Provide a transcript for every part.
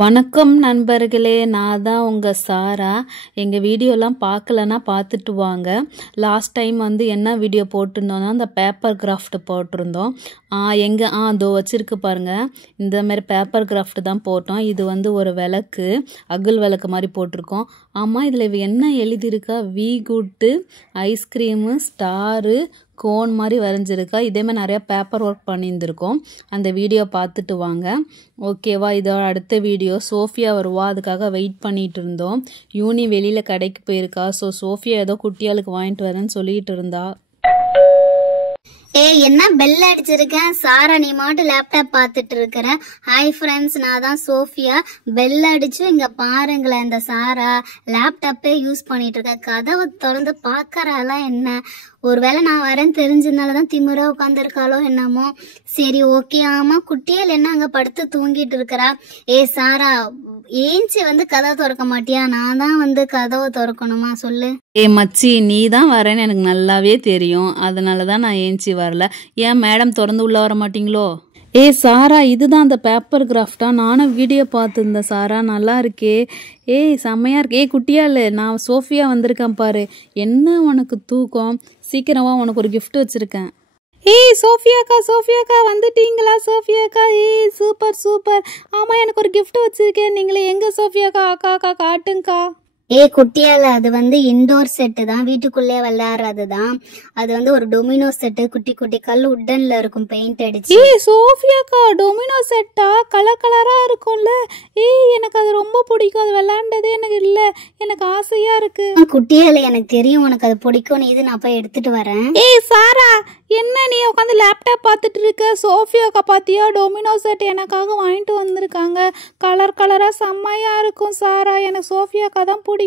வணக்கம் நண்பர்களே, நான் தான் உங்கள் சாரா. எங்கள் வீடியோலாம் பார்க்கலன்னா பார்த்துட்டு வாங்க. லாஸ்ட் டைம் என்ன வீடியோ போட்டிருந்தோன்னா அந்த பேப்பர் கிராஃப்ட் போட்டிருந்தோம். இதோ வச்சுருக்கு பாருங்கள். இந்த மாதிரி பேப்பர் கிராஃப்ட் தான் போட்டோம். இது ஒரு விளக்கு, அகல் விளக்கு மாதிரி போட்டிருக்கோம். ஆமாம், இதில் என்ன எழுதியிருக்கா, V good ice cream star cone மாதிரி வரைஞ்சிருக்கா. இதேமாதிரி நிறையா பேப்பர் ஒர்க் பண்ணியிருந்துருக்கோம். அந்த வீடியோ பார்த்துட்டு வாங்க. ஓகேவா? இதோட அடுத்த வீடியோ சோஃபியா வருவா, அதுக்காக வெயிட் பண்ணிகிட்டு இருந்தோம். யூனி வெளியில் கடைக்கு போயிருக்கா. சோஃபியா ஏதோ குட்டியாளுக்கு வாங்கிட்டு வரேன்னு சொல்லிட்டு இருந்தா. என்ன பெல் அடிச்சிருக்கேன் சாரா, நீ மாட்டு லேப்டாப் பார்த்துட்டு இருக்கிற. ஹாய் ஃப்ரெண்ட்ஸ், நான் தான் சோஃபியா. பெல் அடிச்சு இங்க பாருங்களேன், இந்த சாரா லேப்டாப்பே யூஸ் பண்ணிட்டு இருக்க. கதவை திறந்து பாக்கறாளா என்ன? ஒருவேளை நான் வரேன்னு தெரிஞ்சதுனாலதான் திமிரா உட்காந்துருக்காளோ என்னமோ. சரி, ஓகே. ஆமா, குட்டியால் என்ன அங்க படுத்து தூங்கிட்டு இருக்கிறா. சாரா, ஏஞ்சி கதவை திறக்க மாட்டியா? நான் தான் கதவை திறக்கணுமா சொல்லு. மச்சி, நீ தான் வரேன்னு எனக்கு நல்லாவே தெரியும். அதனாலதான் நான் ஏஞ்சி வரல. ஏன் மேடம் திறந்து உள்ள வர மாட்டீங்களோ? சாரா, இதுதான் அந்த பேப்பர் கிராஃப்டா? நானும் வீடியோ பார்த்துருந்தேன் சாரா, நல்லா இருக்கே. செம்மையா இருக்கு. குட்டியால், நான் சோஃபியா வந்திருக்கேன் பாரு. என்ன உனக்கு தூக்கம்? சீக்கிரமா உனக்கு ஒரு கிஃப்ட் வச்சிருக்கேன். சோஃபியாக்கா வந்துட்டீங்களா? சோஃபியாக்கா, சூப்பர் சூப்பர். ஆமா, எனக்கு ஒரு கிஃப்ட் வச்சிருக்கேன். நீங்களே எங்க சோஃபியாக்கா? அக்கா காட்டுங்கக்கா. குட்டியால, அது இன்டோர் செட்டு தான், வீட்டுக்குள்ளே விளையாடுறது தான். அது ஒரு டொமினோ செட்டு, குட்டி குட்டி கல் உட்டன்ல இருக்கும், பெயிண்ட் அடிச்சு. சோஃபியாக்கா, டொமினோ செட்டா? கலர் கலரா இருக்கும்ல. எனக்கு அது ரொம்ப பிடிக்கும். அது விளையாண்டதே எனக்கு இல்ல, எனக்கு ஆசையா இருக்கு. குட்டியால, எனக்கு தெரியும் உனக்கு அது பிடிக்கும். இது நான் போய் எடுத்துட்டு வரேன். சாரா, என்ன நீ உட்காந்து லேப்டாப் பார்த்துட்டு இருக்க? சோஃபியாக்கா பாத்தியா, டொமினோ செட் எனக்காக வாங்கிட்டு வந்திருக்காங்க. கலர் கலரா செம்மையா இருக்கும் சாரா. எனக்கு சோஃபியாக்கா தான் பிடிக்கும்.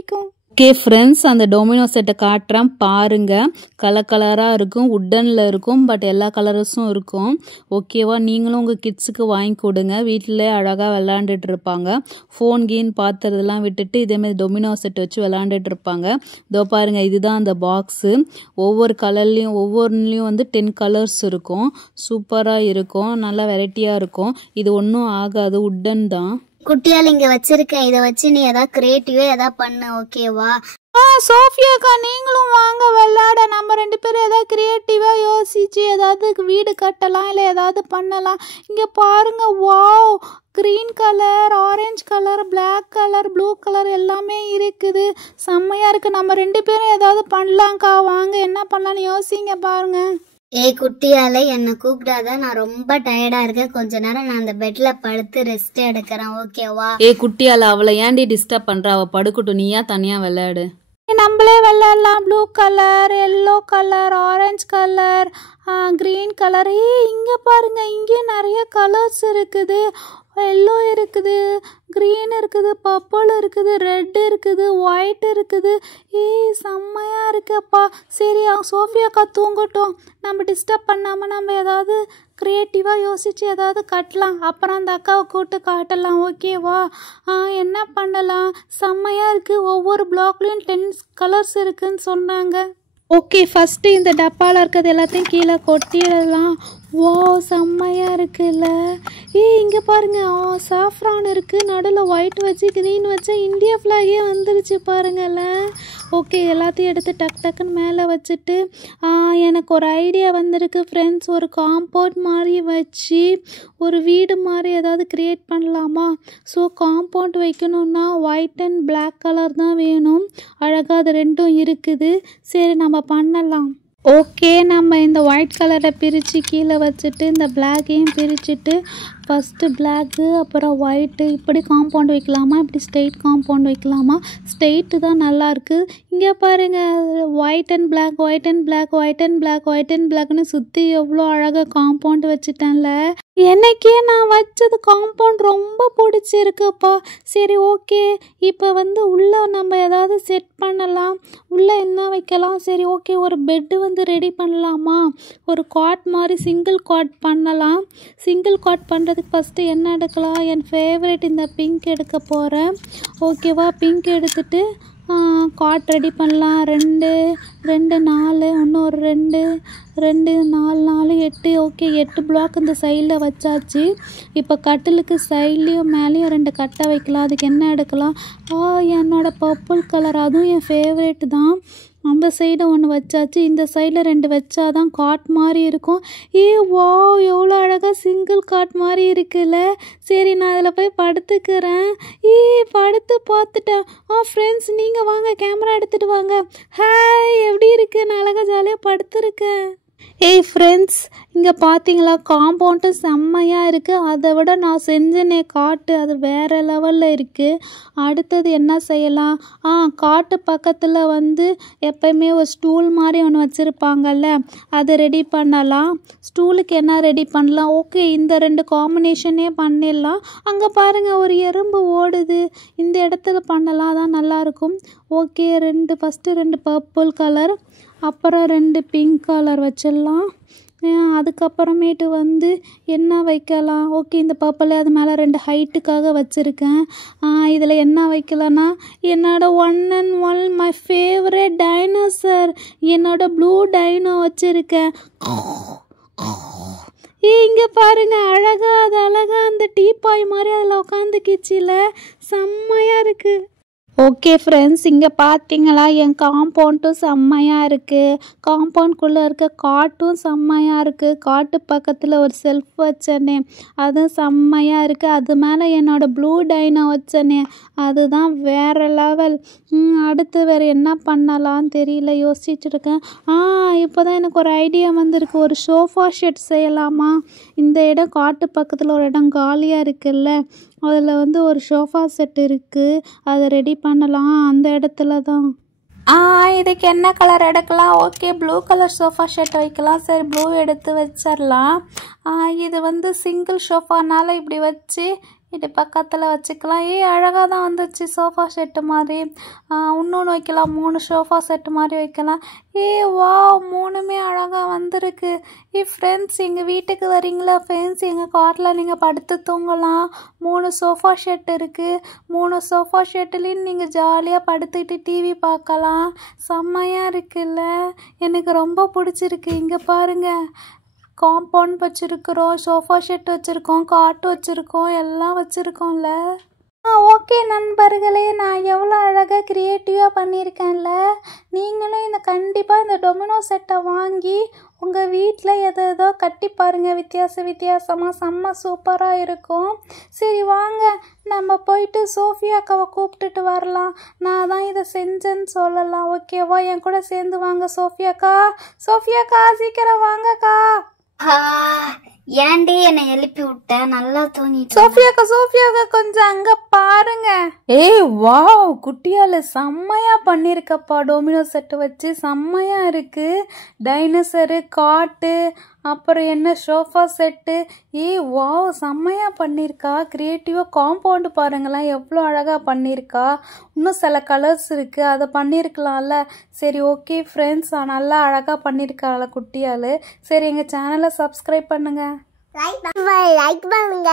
ஓகே ஃப்ரெண்ட்ஸ், அந்த டொமினோ செட்டை காட்டுறேன் பாருங்க. கலர் கலராக இருக்கும், உட்டனில் இருக்கும், பட் எல்லா கலர்ஸும் இருக்கும். ஓகேவா? நீங்களும் உங்கள் கிட்ஸுக்கு வாங்கி கொடுங்க. வீட்டிலே அழகாக விளாண்டுட்டு இருப்பாங்க. ஃபோன் கீன் பார்த்துறதெல்லாம் விட்டுட்டு இதேமாதிரி டொமினோ செட் வச்சு விளாண்டுட்டு இருப்பாங்க. இதோ பாருங்க, இதுதான் அந்த பாக்ஸு. ஒவ்வொரு கலர்லேயும் ஒவ்வொன்றுலேயும் 10 கலர்ஸ் இருக்கும். சூப்பராக இருக்கும், நல்லா வெரைட்டியாக இருக்கும். இது ஒன்றும் ஆகாது, உட்டன் தான். குட்டியால் இங்க வச்சிருக்கேன். இதை வச்சு நீ ஏதாவது கிரியேட்டிவா ஏதாவது பண்ணு, ஓகேவா? சோஃபியாக்கா, நீங்களும் வாங்க விளையாட. நம்ம 2 பேரும் ஏதாவது கிரியேட்டிவா யோசிச்சு ஏதாவது வீடு கட்டலாம், இல்லை ஏதாவது பண்ணலாம். இங்க பாருங்க, wow, green colour, orange colour, black colour, blue colour எல்லாமே இருக்குது. செம்மையா இருக்கு. நம்ம 2 பேரும் ஏதாவது பண்ணலாம்க்கா. வாங்க, என்ன பண்ணலாம்னு யோசிங்க பாருங்க. குட்டியால, என்னை கூப்பிடாத. நான் ரொம்ப டயர்டா இருக்கேன். கொஞ்ச நேரம் நான் அந்த பெட்ல படுத்து ரெஸ்ட் எடுக்கிறேன், ஓகேவா? குட்டியால, அவளை ஏன்டி டிஸ்டர்ப் பண்ற? அவ படுக்கட்டும், நீயா தனியா விளையாடு. நம்மளே விளையாடலாம். Blue colour, yellow colour, orange colour, green colour. இங்க பாருங்க, இங்கே நிறைய கலர்ஸ் இருக்குது. எல்லோ இருக்குது, கிரீன் இருக்குது, பர்பிள் இருக்குது, ரெட் இருக்குது, ஒயிட் இருக்குது. செம்மையா இருக்குப்பா. சரி, சோஃபியாக்கா தூங்கட்டும். நம்ம டிஸ்டர்ப் பண்ணாம நம்ம ஏதாவது கிரியேட்டிவா யோசிச்சு ஏதாவது கட்டலாம். அப்புறம் அந்த அக்காவை கூப்பிட்டு காட்டலாம், ஓகேவா? என்ன பண்ணலாம்? செம்மையா இருக்கு. ஒவ்வொரு பிளாக்லயும் 10 கலர்ஸ் இருக்குன்னு சொன்னாங்க. ஓகே, ஃபர்ஸ்ட் இந்த டப்பால இருக்கிறது எல்லாத்தையும் கீழே கொட்டிடலாம். ஓ, செம்மையா இருக்குல்ல. இங்க பாருங்க, சாஃப்ரான் இருக்கு, நடுவில் ஒயிட் வச்சு கிரீன் வச்சு இந்தியா ஃபிளாகே வந்துருச்சு பாருங்கல்ல. ஓகே, எல்லாத்தையும் எடுத்து டக் டக்குன்னு மேலே வச்சுட்டு எனக்கு ஒரு ஐடியா வந்திருக்கு ஃப்ரெண்ட்ஸ். ஒரு காம்பவுண்ட் மாதிரி வச்சு ஒரு வீடு மாதிரி ஏதாவது கிரியேட் பண்ணலாமா? ஸோ காம்பவுண்ட் வைக்கணும்னா ஒயிட் அண்ட் பிளாக் கலர் தான் வேணும். அழகாக அது 2ம் இருக்குது. சரி, நம்ம பண்ணலாம். ஓகே, நம்ம இந்த ஒயிட் கலரை பிரித்து கீழே வச்சுட்டு இந்த பிளாக்கையும் பிரிச்சுட்டு ஃபஸ்ட்டு பிளாக்கு அப்புறம் ஒயிட்டு இப்படி காம்பவுண்ட் வைக்கலாமா, இப்படி ஸ்ட்ரெயிட் காம்பவுண்ட் வைக்கலாமா? ஸ்ட்ரெயிட்டு தான் நல்லாயிருக்கு. இங்கே பாருங்கள், white and black, white and black, white and black, white and பிளாக்னு சுற்றி எவ்வளோ அழகாக காம்பவுண்ட் வச்சுட்டேன்ல. எனக்கே நான் வச்சது காம்பவுண்ட் ரொம்ப பிடிச்சிருக்குப்பா. சரி, ஓகே. இப்போ உள்ளே நம்ம ஏதாவது செட் பண்ணலாம். உள்ளே என்ன வைக்கலாம்? சரி, ஓகே, ஒரு பெட்டு ரெடி பண்ணலாமா? ஒரு காட் மாதிரி சிங்கிள் காட் பண்ணலாம். சிங்கிள் காட் பண்ணுறதுக்கு ஃபஸ்ட்டு என்ன எடுக்கலாம்? என் ஃபேவரட் இந்த பிங்க் எடுக்க போகிறேன், ஓகேவா? பிங்க் எடுத்துட்டு காட் ரெடி பண்ணலாம். 2 2 4 இன்னொரு 2 2 4 4 8. ஓகே 8 பிளாக் இந்த சைடில் வச்சாச்சு. இப்போ கட்டிலுக்கு சைட்லேயும் மேலேயும் 2 கட்டை வைக்கலாம். அதுக்கு என்ன எடுக்கலாம்? என்னோட பர்பிள் கலர், அதுவும் என் ஃபேவரேட் தான். அந்த சைடு ஒன்று வச்சாச்சு. இந்த சைடில் 2 வச்சாதான் காட் மாதிரி இருக்கும். வாவ் எவ்வளோ அழகாக சிங்கிள் காட் மாதிரி இருக்குல்ல. சரி நான் அதில் போய் படுத்துக்கிறேன். படுத்து பார்த்துட்டேன். ஃப்ரெண்ட்ஸ் நீங்கள் வாங்க, கேமரா எடுத்துகிட்டு வாங்க. ஹாய், எப்படி இருக்கு? நான் அழகாக ஜாலியாக படுத்துருக்கேன். ஃப்ரெண்ட்ஸ், இங்கே பார்த்தீங்களா காம்பவுண்டும் செம்மையாக இருக்குது. அதை விட நான் செஞ்சனே காட்டு, அது வேறு லெவலில் இருக்குது. அடுத்தது என்ன செய்யலாம்? காட்டு பக்கத்தில் வந்து எப்போயுமே ஒரு ஸ்டூல் மாதிரி ஒன்று வச்சுருப்பாங்கல்ல, அதை ரெடி பண்ணலாம். ஸ்டூலுக்கு என்ன ரெடி பண்ணலாம்? ஓகே இந்த 2 காம்பினேஷனே பண்ணிடலாம். அங்கே பாருங்கள் ஒரு எறும்பு ஓடுது. இந்த இடத்துல பண்ணலாம், அதான் நல்லாயிருக்கும். ஓகே ஃபஸ்ட்டு 2 பர்பிள் கலர், அப்புறம் 2 பிங்க் கலர் வச்சிடலாம். அதுக்கப்புறமேட்டு வந்து என்ன வைக்கலாம்? ஓகே இந்த பர்பிளே அது மேலே 2 ஹைட்டுக்காக வச்சுருக்கேன். இதில் என்ன வைக்கலான்னா, என்னோட 1 and 1 மை ஃபேவரட் டைனோசர், என்னோட ப்ளூ டைனோ வச்சுருக்கேன். இங்கே பாருங்க அழகா, அது அழகா அந்த டீப்பாய் மாதிரி அதில் உட்காந்துக்கிச்சில, செம்மையாக இருக்குது. ஓகே ஃப்ரெண்ட்ஸ், இங்கே பார்த்தீங்களா என் காம்பவுண்டும் செம்மையாக இருக்குது. காம்பவுண்ட்குள்ளே இருக்க காட்டும் செம்மையாக இருக்குது. காட்டு பக்கத்தில் ஒரு செல்ஃப் வச்சனே, அதுவும் செம்மையாக இருக்குது. அது மேலே என்னோட ப்ளூ டைனோ வச்சனே, அதுதான் வேறு லெவல். அடுத்து வேறு என்ன பண்ணலான்னு தெரியல, யோசிச்சுட்டு இருக்கேன். இப்போ தான் எனக்கு ஒரு ஐடியா வந்திருக்கு. ஒரு சோஃபா செட் செய்யலாமா? இந்த இடம் காட்டு பக்கத்தில் ஒரு இடம் காலியாக இருக்குல்ல, அதில் வந்து ஒரு சோஃபா செட் இருக்குது, அதை ரெடி பண்ணலாம் அந்த இடத்துல தான். இதுக்கு என்ன கலர் எடுக்கலாம்? Okay blue colour sofa set வைக்கலாம். சரி ப்ளூ எடுத்து வச்சிடலாம். இது வந்து சிங்கிள் சோஃபானால இப்படி வச்சு இது பக்கத்தில் வச்சுக்கலாம். அழகாக தான் வந்துச்சு சோஃபா செட்டு மாதிரி. இன்னொன்று வைக்கலாம், 3 சோஃபா செட்டு மாதிரி வைக்கலாம். வாவ் 3மே அழகாக வந்திருக்கு. ஃப்ரெண்ட்ஸ் எங்கள் வீட்டுக்கு வரீங்களா? ஃப்ரெண்ட்ஸ் எங்கள் காட்டில் நீங்கள் படுத்து தூங்கலாம். 3 சோஃபா செட் இருக்குது. 3 சோஃபா செட்டுலேயும் நீங்கள் ஜாலியாக படுத்துக்கிட்டு டிவி பார்க்கலாம். செம்மையாக இருக்குல்ல, எனக்கு ரொம்ப பிடிச்சிருக்கு. இங்கே பாருங்கள், காம்பவுண்ட் வச்சுருக்குறோம், சோஃபா செட் வச்சுருக்கோம், காட்டு வச்சுருக்கோம், எல்லாம் வச்சுருக்கோம்ல. ஓகே நண்பர்களே, நான் எவ்வளோ அழகாக க்ரியேட்டிவாக பண்ணியிருக்கேன்ல. நீங்களும் கண்டிப்பாக இந்த டொமினோ செட்டை வாங்கி உங்கள் வீட்டில் ஏதோ கட்டி பாருங்கள். வித்தியாசமாக செம்ம சூப்பராக இருக்கும். சரி வாங்க நம்ம போயிட்டு சோஃபியா அக்காவை கூப்பிட்டுட்டு வரலாம். நான் தான் இதை செஞ்சேன்னு சொல்லலாம். ஓகேவா? என் கூட சேர்ந்து வாங்க. சோஃபியாக்கா சீக்கிரம் வாங்கக்கா. ஏன்டி என்னை எழுப்பி விட்ட? நல்லா தூங்கிட்டு. சோஃபியாக்கா கொஞ்சம் அங்க பாருங்க. வாவ் குட்டியால செம்மையா பண்ணிருக்கப்பா. டொமினோ செட்டு வச்சு செம்மையா இருக்கு. டைனோசரு, காட்டு, அப்புறம் என்ன சோஃபா செட்டு. வாவ் செம்மையா பண்ணியிருக்கா. கிரியேட்டிவா காம்பவுண்டு பாருங்களேன் எவ்வளோ அழகா பண்ணியிருக்கா. இன்னும் சில கலர்ஸ் இருக்கு, அதை பண்ணியிருக்கலாம்ல. சரி ஓகே ஃப்ரெண்ட்ஸ், நல்லா அழகா பண்ணியிருக்காள் குட்டியால். சரி எங்கள் சேனலை சப்ஸ்கிரைப் பண்ணுங்க, லைக் பண்ணுங்க.